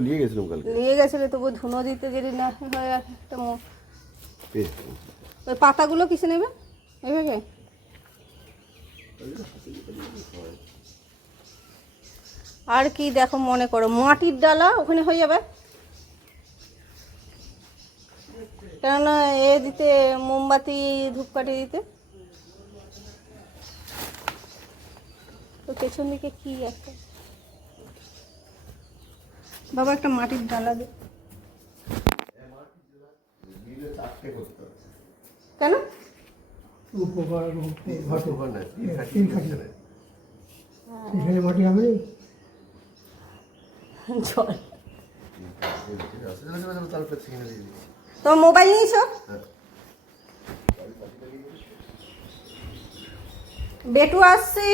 নিয়ে গেছিলাম কালকে। নিয়ে গেছিলে তবু ধুনো দিতে যদি না হয় আর একটা মো- ওই পাতাগুলো কিসে নেবে? এভাবে আর কি দেখো মনে করো মাটির ডালা ওখানে হয়ে যাবে? কেননা এ দিতে মোমবাতি ধূপকাঠি দিতে। তো পেছন দিকে কি একটা বাবা একটা মাটির ডালা দে। কেন। এখানে মাটি হবে। জল। দিচ্ছি। তোমার মোবাইল নিয়েছো? হ্যাঁ। বেটু আসছে।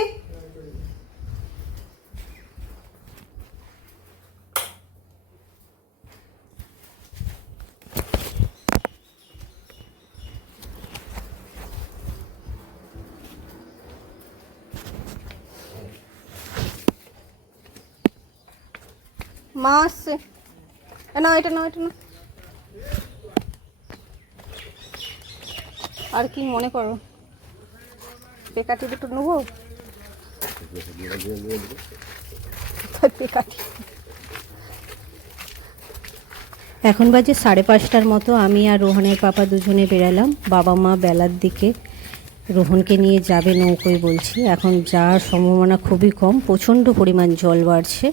মা আসছে এ না এটা না এটা না আর কি মনে করো? পেকাটি দুটো নেব? এখন বাজে সাড়ে পাঁচটার মতো। আমি আর রোহনের পাপা দুজনে বেরালাম। বাবা মা বেলার দিকে রোহনকে নিয়ে যাবে নৌকোয় বলছি। এখন যাওয়ার সম্ভাবনা খুবই কম। প্রচণ্ড পরিমাণ জল বাড়ছে।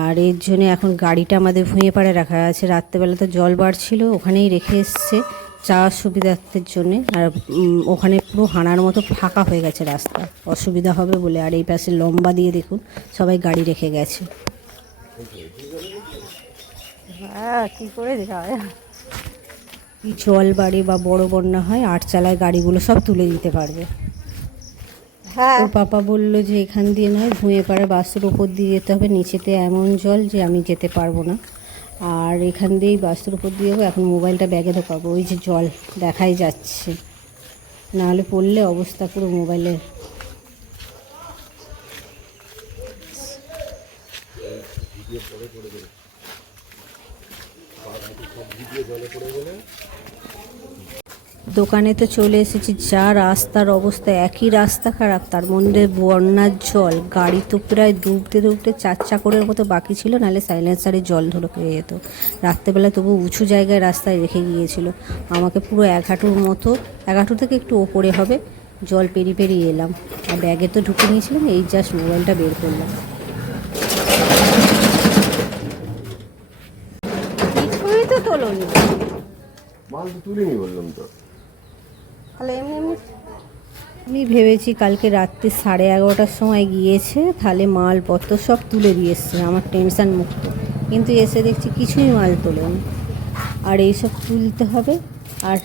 আর এর জন্য এখন গাড়িটা আমাদের ভুঁয়ে পাড়ে রাখা আছে। রাত্রেবেলা তো জল বাড়ছিল ওখানেই রেখে এসছে যাওয়ার সুবিধার্থের জন্যে। আর ওখানে পুরো হানার মতো ফাঁকা হয়ে গেছে রাস্তা। অসুবিধা হবে বলে আর এই পাশে লম্বা দিয়ে দেখুন সবাই গাড়ি রেখে গেছে। হ্যাঁ কী করে কি জল বাড়ে বা বড় বন্যা হয় আট চালায় গাড়িগুলো সব তুলে দিতে পারবে। হ্যাঁ। ও পাপা বলল যে এখান দিয়ে নয় ভুঁয়ে পাড়ে বাসের ওপর দিয়ে যেতে হবে নিচেতে এমন জল যে আমি যেতে পারব না। আর এখান দিয়েই বাসের উপর দিয়ে যাব এখন মোবাইলটা ব্যাগে ঢোকাবো ওই যে জল দেখাই যাচ্ছে। নাহলে পড়লে অবস্থা পুরো মোবাইলের দোকানে তো চলে এসেছি, যা রাস্তার অবস্থা, একই রাস্তা খারাপ। তার মধ্যে বন্যার জল, গাড়ি তো প্রায় ডুবতে ডুবতে চার চাকরের মতো বাকি ছিল, নাহলে সাইলেন্সারে জল ঢোকে যেত। রাত্রেবেলা তবু উঁচু জায়গায় রাস্তায় রেখে গিয়েছিল। আমাকে পুরো এক হাঁটুর মতো, এক হাঁটু থেকে একটু ওপরে হবে, জল পেরিয়ে পেরিয়ে এলাম। আর ব্যাগে তো ঢুকে নিয়েছিলাম, এই জাস্ট মোবাইলটা বের করলাম। তো মাল তুলিনি বললাম তো। তাহলে এমনি এমনি আমি ভেবেছি কালকে রাত্রি সাড়ে এগারোটার সময় গিয়েছে, তাহলে মালপত্র সব তুলে দিয়ে আমার টেনশান মুক্ত। কিন্তু এসে দেখছি কিছুই মাল তোলেনি। আর এইসব তুলতে হবে, আর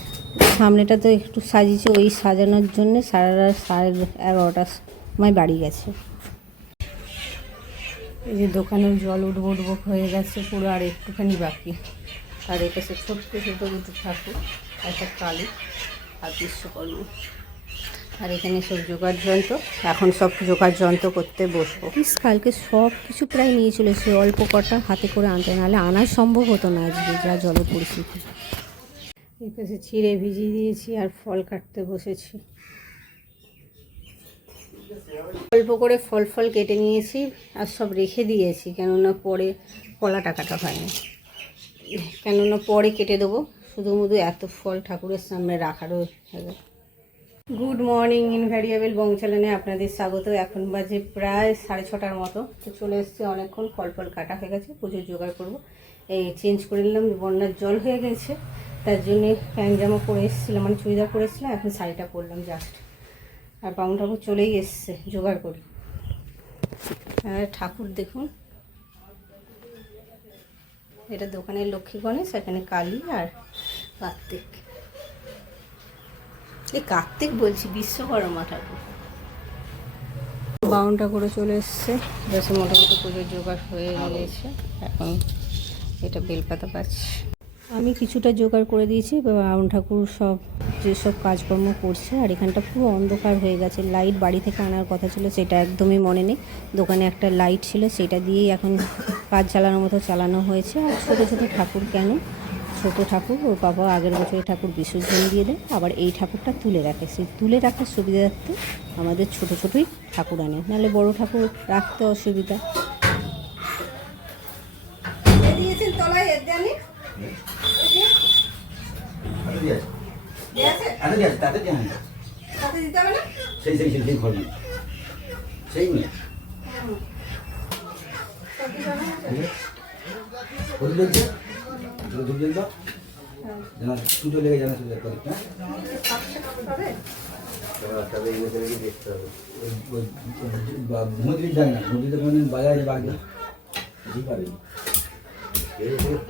সামনেটা তো একটু সাজিয়েছে, ওই সাজানোর জন্যে সারা রাত সাড়ে এগারোটার সময় বাড়ি গেছে। এই যে দোকানের জল উঠবো উঠবো হয়ে গেছে পুরো, আর একটুখানি বাকি। আর এই পাশে ছোট্ট ছোটো দুটো ঠাকুর, একটা কালী। আর বিশ্বকর্মা। আর এখানে সব জোগাড় যন্ত্র। এখন সব জোগাড় যন্ত্র করতে বসবো। কালকে সব কিছু প্রায় নিয়ে চলে এসেছি অল্প কটা হাতে করে আনতে নাহলে আনা সম্ভব হতো না আজকে যা জলের পরিস্থিতি। এই পাশে ছিঁড়ে ভিজিয়ে দিয়েছি আর ফল কাটতে বসেছি। অল্প করে ফল ফল কেটে নিয়েছি আর সব রেখে দিয়েছি কেননা পরে কলা টাকাটা হয়নি। কেননা পরে কেটে দেবো। শুধু শুধু এত ফল ঠাকুরের সামনে রাখারও হবে গুড মর্নিং ইনভ্যারিয়েবল বংচালনে আপনাদের স্বাগত। এখন বাজে প্রায় সাড়ে ছটার মতো। তো চলে এসছে অনেকক্ষণ ফল ফল কাটা হয়ে গেছে প্রচুর জোগাড় করব। এই চেঞ্জ করে নিলাম, বন্যার জল হয়ে গেছে। তার জন্যে প্যান্ট জামা পরে এসেছিলাম মানে চুড়িদার পরে এসেছিলাম, এখন শাড়িটা পরলাম জাস্ট আর বাউন ঠাকুর চলেই এসছে, জোগাড় করি। আর ঠাকুর দেখুন এটা দোকানের লক্ষ্মী গণেশ, এখানে কালী আর কার্তিক। এই কার্তিক বলছি, বিশ্বকর্মা ঠাকুর। বাউনটা করে চলে এসছে। বেশ মোটামুটি পুজোর জোগাড় হয়ে গিয়েছে এখন এটা বেলপাতা পাচ্ছি। আমি কিছুটা জোগাড় করে দিয়েছি বাউন ঠাকুর সব যেসব কাজকর্ম করছে আর এখানটা পুরো অন্ধকার হয়ে গেছে। লাইট বাড়ি থেকে আনার কথা ছিল সেটা একদমই মনে নেই। দোকানে একটা লাইট ছিল সেটা দিয়েই এখন কাজ চালানোর মতো চালানো হয়েছে। আর ছোটো ছোটো ঠাকুর কেন? ছোটো ঠাকুর ওর বাবা আগের বছরের ঠাকুর বিসর্জন দিয়ে দেয় আবার এই ঠাকুরটা তুলে রাখে। সেই তুলে রাখার সুবিধার্থে আমাদের ছোটো ছোটোই ঠাকুর আনে। নাহলে বড় ঠাকুর রাখতে অসুবিধা। দিয়েছেন তলায় জানি দিয়ে আছে তাতে দিয়ে আনি। তাতে দিতে হবে না? সেই সেই সেই সেই সেই নিয়ে। জ্বলছে দুটো ধূপ লেগে জানা সুতো করে হ্যাঁ? তবে এই দেখতে হবে। মন্দির যান না মন্দিরে কোনদিন বাজারে যাবে আগে বুঝতে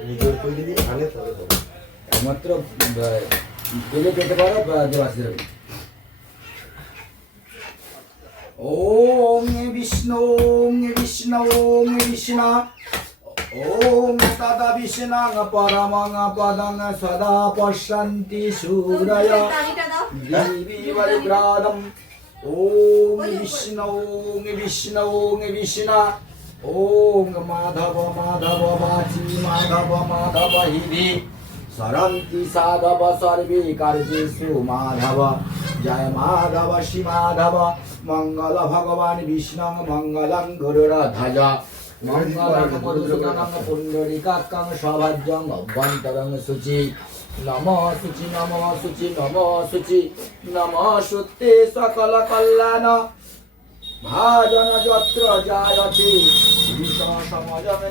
নিজের আনে তবে একমাত্র পেলে পেতে পারো বা দেওয়াসি যাবে ওম বিষ্ণু ওম বিষ্ণু ওম বিষ্ণু ওম তদা বিষ্ণাং পরমং পদং সদা পশ্যন্তি সূরয় দেবী বলিগ্রাদম ওম বিষ্ণু ওম বিষ্ণু ওম বিষ্ণু ওম মাধব মাধব বাচি মাধব মাধব হিরি सरन्ति साधव सर्वे कार्येषु माधव जय माधव श्री माधव मङ्गल भगवान् विष्णु मङ्गलं गुरुरध्वज मङ्गलं गुरुगणं पुण्डरीकाकं सौभाग्यं अभ्यन्तरं शुचि नमः शुचि नमः शुचि नमः शुचि नमः शुद्धे सकलकल्याण भाजन यत्र जायते विष्णसमजं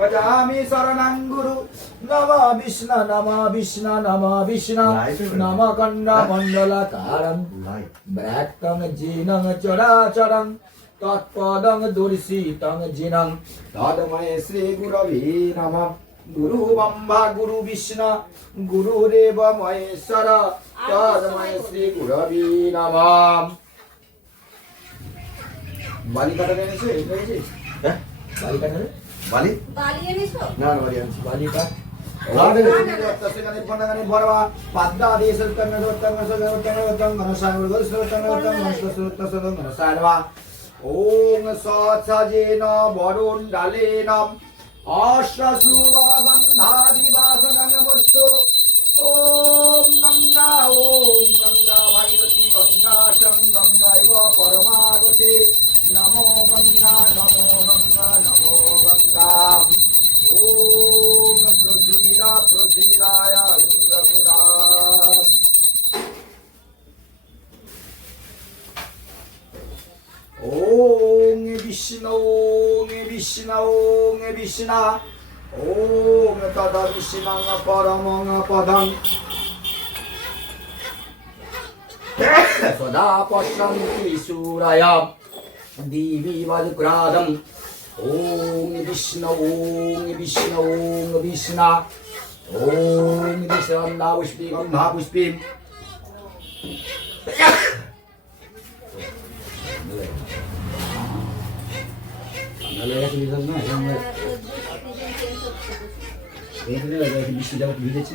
ভজামি শরণাঙ্গুরু নমা বিষ্ণা নমা বিষ্ণা নমা বিষ্ণা নম কণ্ডা মণ্ডলা কারণ ব্রাক্তং জিনং চরাচরং তৎপদং দুর্শিতং জিনং তদময়ে শ্রী গুরবে নমঃ গুরু বম্বা গুরু বিষ্ণু গুরু রেব মহেশ্বর তদময় শ্রী গুরবি নম বালিকাটা এনেছে এনেছিস হ্যাঁ বালিকাটা বালি বালি এনেছো না না বালি আনছি বালিকা ওম সৎসজেন বরুণ ডালেন অশ্বসুগন্ধাদিবাসনং বস্তু ওম গঙ্গা ওম গঙ্গা ভাগীরথী গঙ্গা সং গঙ্গাইব পরমাগতে নমো গঙ্গা নমো গঙ্গা নমো গঙ্গা ওম প্রসীরা প্রসীরায় গঙ্গা ওম বিষ্ণু ওম বিষ্ণু ওম বিষ্ণু ওম তদ বিষ্ণু পরমং পদং সদা ওম বিষ্ণু ওম বিষ্ণু ওম বিষ্ণু ওম বিষ্ণু পুষ্পী গন্ধা পুষ্পী ঠান্ডা লেগে গেছে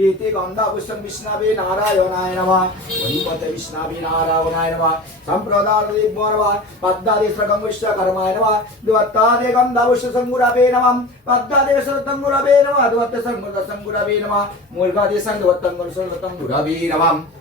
এতে গন্ধা পুষ্পং বিষ্ণাবে নারায়ণায় নমঃ হরিপতে বিষ্ণাবে নারায়ণায় নমঃ সম্প্রদায় বর্মা পদ্মাতে সগঙ্গিষ্ঠ কর্মায় নমঃ দেবত্তাতে গন্ধা পুষ্প সংগুরাবে নমঃ পদ্মাতে সতঙ্গুরাবে নমঃ দেবত্তে সংগুর সংগুরাবে নমঃ মূলগাতে সংগতঙ্গুর সংগতঙ্গুরাবে নমঃ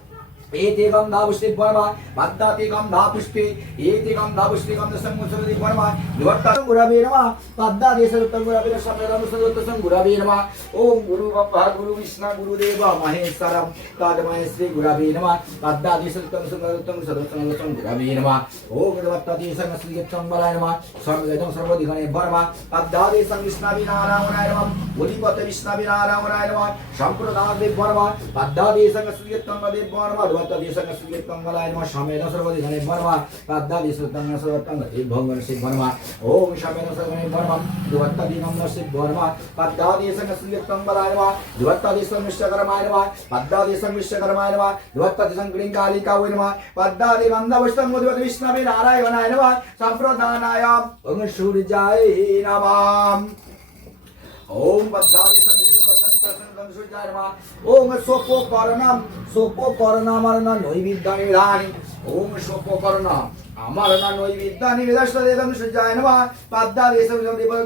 एते गन्धा पुष्पे वर्मा पद्दाते गन्धा पुष्पे एते गन्धा पुष्पे गन्ध संमुसरति वर्मा निवर्तन गुरवे नमः पद्दाते सर्वतम गुरवे नमः शब्दम सर्वतम गुरवे नमः ओम गुरु ब्रह्मा गुरु विष्णु गुरुदेव महेश्वरम तद्मय श्री गुरवे नमः पद्दाते सर्वतम सर्वतम सर्वतम गुरवे नमः ओम निवर्तते सर्वश्रीयत्तम बलाय नमः सर्ववेदं सर्वदिगणे वर्मा पद्दाते संविष्णवे नारायणाय नमः बोधिपते विष्णवे नारायणाय नमः सम्प्रदाये वर्मा पद्दाते संविष्णवेत्तम देव वर्मा भगवत देशक श्री कंगलाय नमः शमेन सर्वदिगणे वर्मा पद्दाते सर्वतम सर्वतम देव भगवान श्री वर्मा ओम शमेन सर्वदिगणे वर्मा भगवत दिगम श्री वर्मा पद्दाते संविष्णवे कंगलाय नमः भगवत देशक विश्वकर्माय नमः पद्दाते संविश्वकर्माय नमः भगवत देशक कालिका वै नमः पद्दाते गंधवष्टम भगवत विष्णवे नारायणाय नमः संप्रदानाय ओम सूर्याय नमः ओम पद्मादि ओम ওম সোপকর্ণম সোপকর্ণ আমার না নৈবিদ্যানি রানি ওম সোপকর্ণ আমার না নৈবিদ্যানি বিদাস দেবম সূর্যায় নমঃ পাদ্যা দেশম বিপদ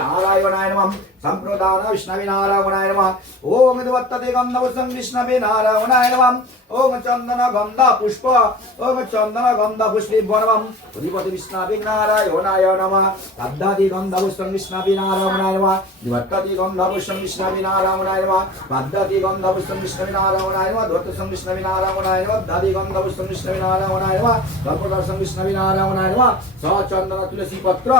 নারায়ণায় সম্প্রদান বিষ্ণবে নারায়ণায় নমঃ ওম দেবত্ততে গন্ধবসং বিষ্ণবে নারায়ণায় নমঃ ওম চন্দন গন্ধা পুষ্প ওম চন্দন গন্ধা পুষ্পে বনমম অধিপতি বিষ্ণবে নারায়ণায় নমঃ পদ্মাদি গন্ধবসং বিষ্ণবে নারায়ণায় নমঃ দেবত্ততে গন্ধবসং বিষ্ণবে নারায়ণায় নমঃ পদ্মাদি গন্ধবসং বিষ্ণবে নারায়ণায় নমঃ ধর্তসং বিষ্ণবে নারায়ণায় নমঃ দাদি গন্ধবসং বিষ্ণবে নারায়ণায় নমঃ ধর্মদাসং বিষ্ণবে নারায়ণায় নমঃ সচন্দন তুলসী পত্র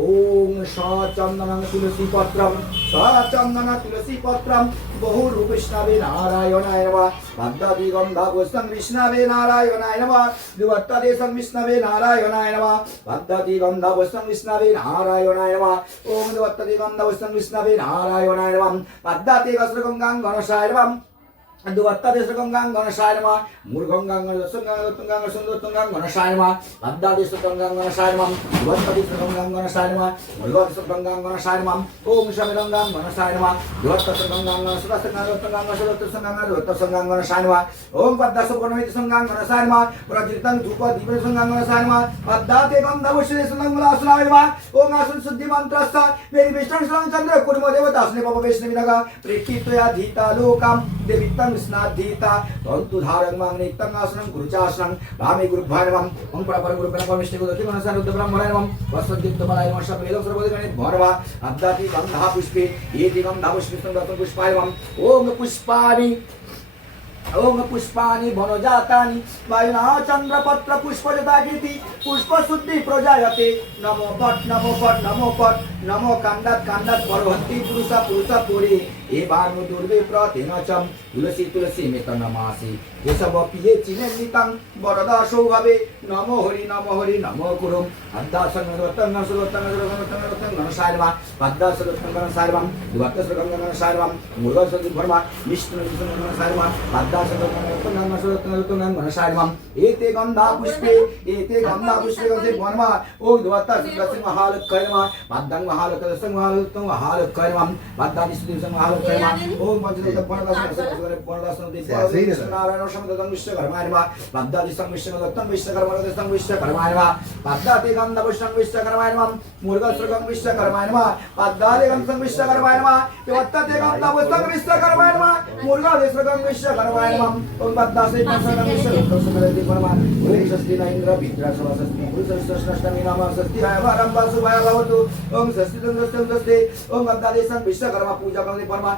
ওম সচন্দন তুলসী পত্রম সচন্দন তুলসী পত্রম বহু রূপ বিষ্ণবে নারায়ণায় নমঃ। পদ্মাদি গন্ধবসং বিষ্ণাবে নারায়ণায় নমঃ। দেবত্তদেশং বিষ্ণবে নারায়ণায় নমঃ। পদ্মাদি গন্ধবসং বিষ্ণাবে নারায়ণায় নমঃ। ওম দেবত্তদি গন্ধবসং বিষ্ণাবে নারায়ণায় নমঃ। পদ্মাতি গঙ্গাং গণসায় নমঃ। সুন্দরতঙ্গাং গণসায় নমঃ পদ্মাদেশ গঙ্গাং গণসায় নমঃ দুয়াত্তাদেশ গঙ্গাং গণসায় নমঃ মূর্গদেশ গঙ্গাং গণসায় নমঃ ওম শমিরঙ্গাং গণসায় নমঃ দুয়াত্তাদেশ গঙ্গাং গণসঙ্গাং রত্তঙ্গাং সুন্দরতঙ্গাং রত্তসঙ্গাং গণসায় নমঃ ওম পদ্মাস গণমিত সঙ্গাং গণসায় নমঃ প্রজিতং ধূপ দীপ সঙ্গাং গণসায় নমঃ পদ্মাতে গন্ধবশ্যে সঙ্গাং গণসায় নমঃ ধীতা লোকাম দেবিত্তং স্নাদ্ধীতা তন্তু ধারং মাং নিত্যং আসনং গুরুচাসনং ভামে গুরুভ্যায় নমঃ ওম পরপর গুরু প্রেম পরমেষ্ঠি গুরুতি মনসা রুদ্র ব্রহ্মণায় নমঃ বসদ্দীপ্ত বলায় নমঃ সবেদং সর্বদিগণে ভরবা আদ্যাতি গন্ধা পুষ্পে এতি গন্ধা পুষ্পে সঙ্গতং পুষ্পায় নমঃ ওম পুষ্পানি বনজাতানি বায়ুনা চন্দ্রপত্র পুষ্পজাতাকৃতি পুষ্পশুদ্ধি প্রজায়তে নমো পট নমো পট নমো পট নমো কান্দাত কান্দাত পরবর্তী পুরুষা পুরুষা পুরী এবানু দুর্বে প্রতিনচম তুলসী তুলসী মেত নমাসি যেসব পিয়ে চিনে নিতাং বরদা সৌভাবে নমো হরি নমো হরি নমো কুরুম আদ্দাসং রতং সুরতং রতং রতং নমসারমা পদ্দাস রতং নমসারমা দুবাত্তস রতং নমসারমা মুরগস ভর্মা বিষ্ণু বিষ্ণু নমসারমা পদ্দাস রতং রতং নমসারতং রতং নমসারমা এতে গন্ধা পুষ্পে এতে গন্ধা পুষ্পে গন্ধে ভর্মা ও দুবাত্তস রতং মহালক্ষয়মা পদ্দাং মহালক্ষয়সং মহালক্ষং মহালক্ষয়মা পদ্দাদি সুদিসং মহালক্ষয়মা ওম পঞ্চদশ পরদাস পরদাস দেব मुर्गसृगम विश्वकर्मायनमा पाद्दादिगम संविश्वकर्मायनमा ओम ओम इंद्र विद्रासवसस्ति पुरुषस्तस्त्रष्टमी नामसस्ति हयवरम वासुभय भवतु ओम सस्ति दन्दस्तम सस्ति ओम पूजा करने परमा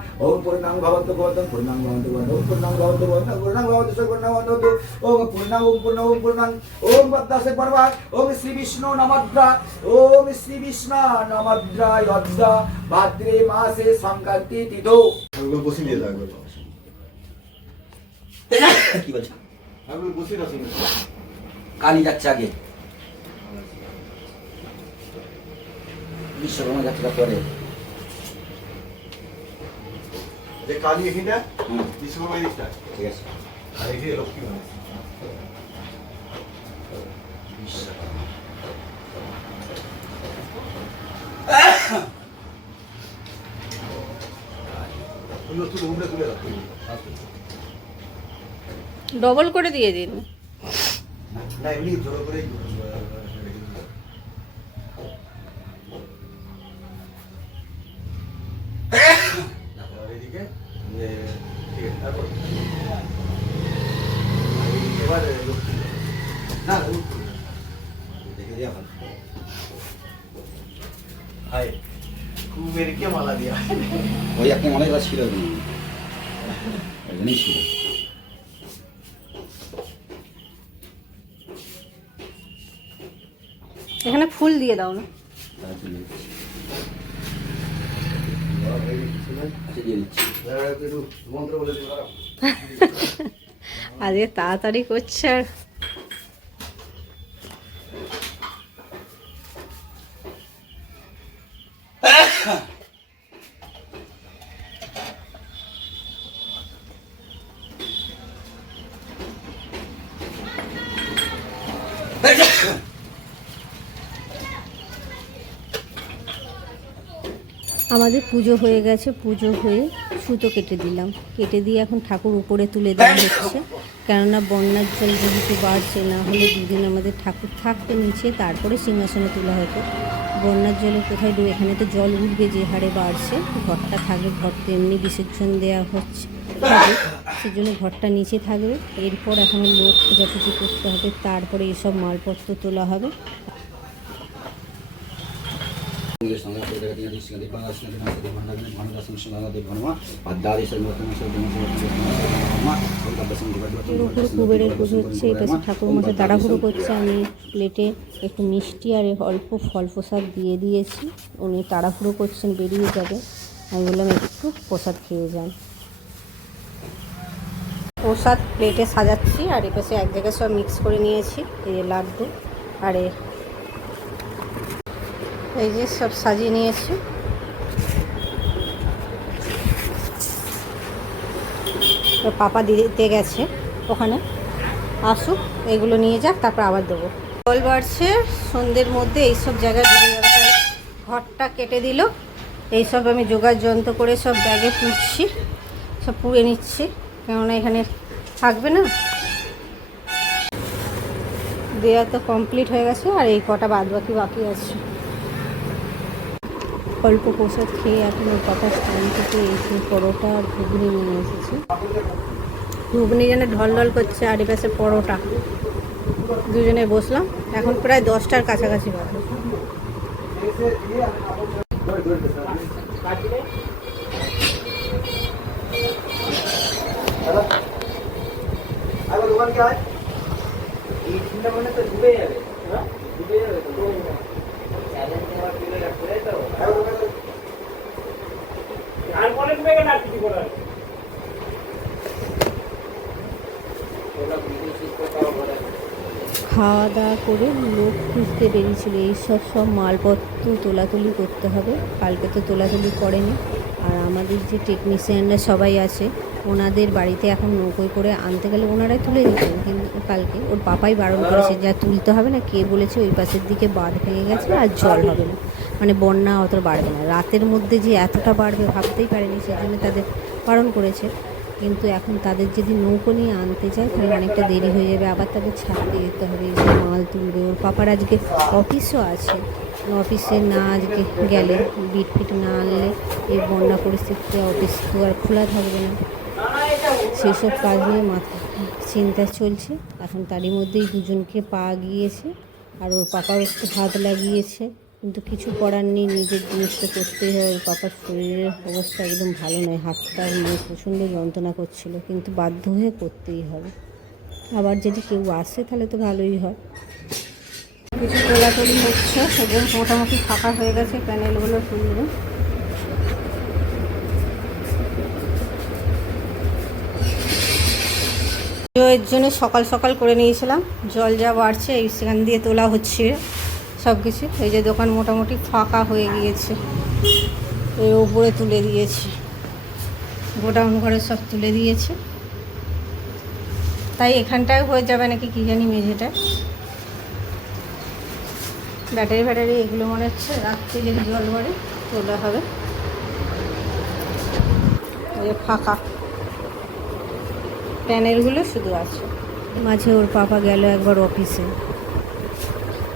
ওগুলো বসিয়ে দিয়ে কি বলছো? ওগুলো বসিয়ে কালি যাচ্ছে আগে। বিশ্বকর্মা যাত্রা পরে যে কালী এখানটা হুম। বিশ্বকর্মা ঠিক আছে। আর লক্ষ্মী মানে তুলে উঠে তুলে ডবল করে দিয়ে দিন। না এমনি জোর করেই আহ, রেখে দিতে হবে। আর এদিকে যে ঠিক আছে তারপর ওই একটা অনেকবার ছিল ওই জন্যই ছিল এখানে ফুল দিয়ে দাও না। আচ্ছা। আজকে তাড়াতাড়ি করছে আর আমাদের পুজো হয়ে গেছে, পুজো হয়ে সুতো কেটে দিলাম। কেটে দিয়ে এখন ঠাকুর উপরে তুলে দেওয়া হচ্ছে। কেননা বন্যার জল যেহেতু বাড়ছে, না হলে দুদিন আমাদের ঠাকুর থাকতো নিচে, তারপরে সিংহাসনে তোলা হতো। বন্যার জলে কোথায় ডুবে এখানে তো জল উঠবে, যে হারে বাড়ছে। ঘরটা থাকবে ঘরটা এমনি বিসর্জন দেওয়া হচ্ছে। হবে সেই জন্য ঘরটা নিচে থাকবে। এরপর এখন লোক খোঁজাখুঁজি করতে হবে। তারপরে এসব মালপত্র তোলা হবে। নকুর কুবেরের পুজো হচ্ছে এটা ঠাকুরমশাই তাড়াহুড়ো করছে আমি প্লেটে একটু মিষ্টি আর অল্প ফল প্রসাদ দিয়ে দিয়েছি উনি তাড়াহুড়ো করছেন বেরিয়ে যাবে আমি বললাম একটু প্রসাদ খেয়ে যান প্রসাদ প্লেটে সাজাচ্ছি, আর এপাশে এক জায়গায় সব মিক্স করে নিয়েছি, এই লাড্ডু, আর এই যে সব সাজিয়ে নিয়েছি। পাপা দিতে গেছে ওখানে। আসুক, এগুলো নিয়ে যাক, তারপর আবার দেবো। জল বাড়ছে, সন্ধ্যের মধ্যে এইসব জায়গায় ঘরটা কেটে দিল। এইসব আমি যোগার যন্ত্র করে সব ব্যাগে পুড়ছি সব পুড়ে নিচ্ছি, কেননা এখানে থাকবে না। দেওয়া তো কমপ্লিট হয়ে গেছে, আর এই কটা বাদ বাকি বাকি আছে। অল্প প্রসাদ খেয়ে এখন ওর পাপার স্থান থেকে এসে পরোটা আর ঘুগনি নিয়ে এসেছি। ঘুগনি যেন ঢল ঢল করছে আর এপাশে পরোটা। দুজনে বসলাম। এখন প্রায় দশটার কাছাকাছি বাজে আরে দোকান কি হয়? মানে তো ডুবে যাবে। হ্যাঁ? ডুবে যাবে তো চ্যালেঞ্জ তোমার দিলে রাখতে তো আরে দোকান আর পরে ডুবে গেল আর কিছু করার ওটা বিজনেস করতে হবে খাওয়া দাওয়া করে লোক খুঁজতে বেরিয়েছিল। এইসব সব মালপত্র তোলাতুলি করতে হবে। কালকে তো তোলাতুলি করেনি। আর আমাদের যে টেকনিশিয়ানরা সবাই আছে, ওনাদের বাড়িতে এখন নৌকোয় করে আনতে গেলে ওনারাই তুলে দিতেন। কিন্তু কালকে ওর পাপাই বারণ করেছে, যা তুলতে হবে না, কে বলেছে ওই পাশের দিকে বাঁধ ভেঙে গেছে আর জল হবে না। মানে বন্যা অত বাড়বে না। রাতের মধ্যে যে এতটা বাড়বে ভাবতেই পারেনি, সেজন্য তাদের বারণ করেছে। কিন্তু এখন তাদের যদি নৌকো নিয়ে আনতে যায় তাহলে অনেকটা দেরি হয়ে যাবে। আবার তাদের ছাড়তে যেতে হবে এসে মাল তুলবে। ওর পাপার আজকে অফিসও আছে। অফিসে না আজকে গেলে, বিট ফিট না আনলে এই বন্যা পরিস্থিতিতে অফিস তো আর খোলা থাকবে না। সেসব কাজ নিয়ে মাথা চিন্তা চলছে। এখন তারই মধ্যেই দুজনকে পা গিয়েছে, আর ওর পাপাও একটু হাত লাগিয়েছে। কিন্তু কিছু করার নেই, নিজের জিনিসটা করতেই হয় পাপার শরীরের অবস্থা একদম ভালো নয়, হাতটা নিয়ে প্রচণ্ড যন্ত্রণা করছিল, কিন্তু বাধ্য হয়ে করতেই হবে। আবার যদি কেউ আসে, তাহলে তো ভালোই হয়। কিছু তোলাতুলি হচ্ছে একদম মোটামুটি ফাঁকা হয়ে গেছে, প্যানেলগুলো তো এর জন্য সকাল সকাল করে নিয়েছিলাম। জল যা বাড়ছে, এই সেখান দিয়ে তোলা হচ্ছে। সব কিছু। এই যে দোকান মোটামুটি ফাঁকা হয়ে গিয়েছে। এর উপরে তুলে দিয়েছে। গোডাউন ঘরে সব তুলে দিয়েছে। তাই এখানটায় হয়ে যাবে নাকি কী জানি মেঝেটা। ব্যাটারি ফ্যাটারি এগুলো মনে হচ্ছে রাত্রে যদি জল ভরে তোলা হবে। ফাঁকা। প্যানেলগুলো শুধু আছে। মাঝে ওর পাপা গেল একবার অফিসে।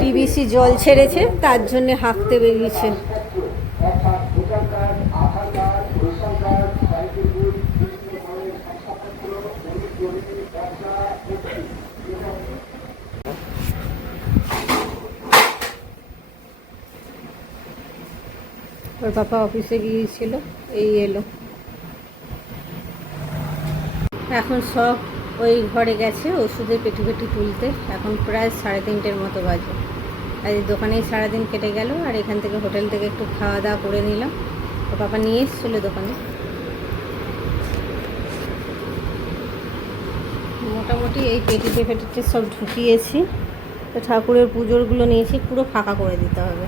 ডিবিসি জল ছেড়েছে, তার জন্য হাঁকতে বেরিয়েছে। ওর পাপা অফিসে গিয়েছিল, এই এলো। এখন সব ওই ঘরে গেছে ওষুধের পেটি পেটি তুলতে, এখন প্রায় সাড়ে তিনটের মতো বাজে। আজ দোকানেই সারাদিন কেটে গেল আর এখান থেকে হোটেল থেকে একটু খাওয়া দাওয়া করে নিলাম। ওর পাপা নিয়ে এসেছিল দোকানে। মোটামুটি এই পেটিতে পেটিতে সব ঢুকিয়েছি। তো ঠাকুরের পুজোরগুলো নিয়েছি, পুরো ফাঁকা করে দিতে হবে।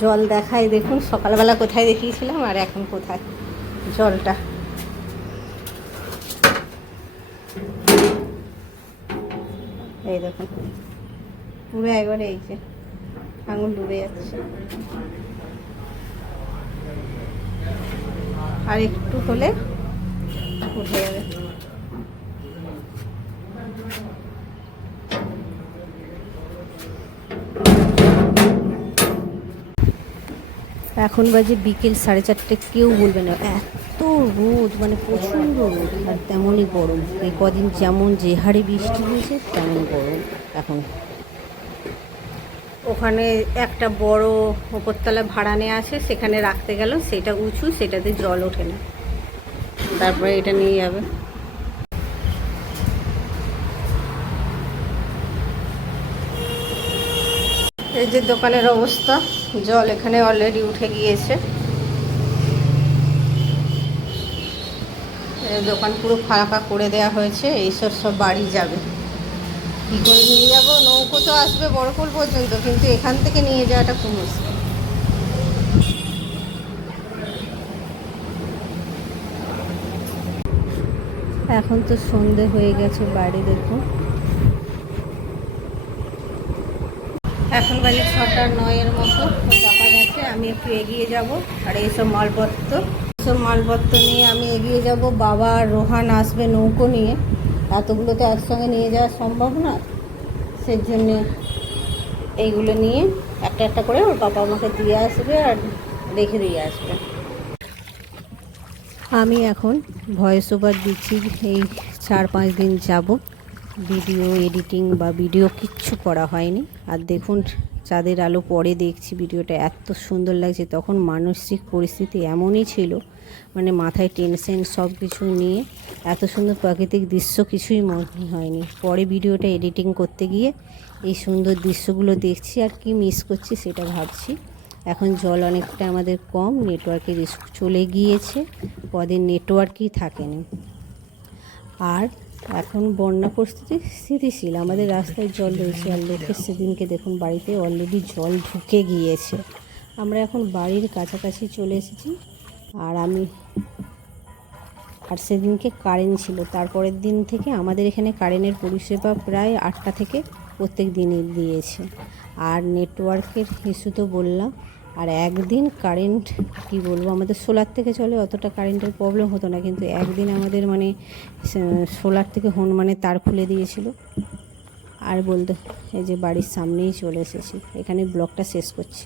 জল দেখাই দেখুন, সকালবেলা কোথায় দেখিয়েছিলাম আর এখন কোথায় জলটা। এই দেখুন। পুরো একবারে এই যে আঙুল ডুবে যাচ্ছে। আর একটু হলে উঠে যাবে। এখন বাজে বিকেল সাড়ে চারটে, কেউ বলবে না। এত রোদ মানে প্রচণ্ড রোদ, আর তেমনই গরম। এই কদিন যেমন যে হারে বৃষ্টি হয়েছে, তেমন গরম এখন। ওখানে একটা বড় ওপরতলা ভাড়া নেওয়া আছে, সেখানে রাখতে গেল, সেটা উঁচু, সেটাতে জল ওঠে না। তারপরে এটা নিয়ে যাবে। এই যে দোকানের অবস্থা, জল এখানে অলরেডি উঠে গিয়েছে। দোকান পুরো ফাঁকা করে দেওয়া হয়েছে, এইসব সব বাড়ি যাবে। কী করে নিয়ে যাব? নৌকো তো আসবে বড়পুল পর্যন্ত, কিন্তু এখান থেকে নিয়ে যাওয়াটা খুব মুশকিল। এখন তো সন্ধে হয়ে গেছে বাড়ি দেখুন এখন বাজে ছটা নয়ের মতো, চাপা গেছে, আমি একটু এগিয়ে যাব, আর এইসব মালপত্র। এইসব মালপত্র নিয়ে আমি এগিয়ে যাব, বাবা আর রোহান আসবে নৌকো নিয়ে। এতগুলো তো একসঙ্গে নিয়ে যাওয়া সম্ভব না। সেই জন্যে এইগুলো নিয়ে একটা একটা করে ওর বাবা আমাকে দিয়ে আসবে আর রেখে দিয়ে আসবে। আমি এখন ভয়েস ওভার দিচ্ছি, এই চার পাঁচ দিন যাব ভিডিও এডিটিং বা ভিডিও কিচ্ছু করা হয়নি। আর দেখুন চাঁদের আলো পরে দেখছি ভিডিওটা, এত সুন্দর লাগছে। তখন মানসিক পরিস্থিতি এমনই ছিল মানে মাথায় টেনশন সব কিছু নিয়ে এত সুন্দর প্রাকৃতিক দৃশ্য কিছুই মনে হয়নি। পরে ভিডিওটা এডিটিং করতে গিয়ে এই সুন্দর দৃশ্যগুলো দেখছি আর কি মিস করছি সেটা ভাবছি। এখন জল অনেকটা আমাদের কম নেটওয়ার্কের চলে গিয়েছে, কদিন নেটওয়ার্কই থাকেনি। আর এখন বন্যা পরিস্থিতি স্থিতিশীল। আমাদের রাস্তায় জল রয়েছে আর লোকের সেদিনকে দেখুন, বাড়িতে অলরেডি জল ঢুকে গিয়েছে। আমরা এখন বাড়ির কাছাকাছি চলে এসেছি। আর আমি আর সেদিনকে কারেন্ট ছিল। তারপরের দিন থেকে আমাদের এখানে কারেন্টের পরিষেবা প্রায় আটটা থেকে প্রত্যেক দিনই দিয়েছে। আর নেটওয়ার্কের ইস্যু তো বললাম। আর একদিন কারেন্ট কি বলব, আমাদের সোলার থেকে চলে অতটা কারেন্টের প্রবলেম হতো না, কিন্তু একদিন আমাদের মানে সোলার থেকে হন মানে তার খুলে দিয়েছিল। আর বলতে, এই যে বাড়ির সামনেই চলে এসেছি, এখানে ব্লগটা শেষ করছি।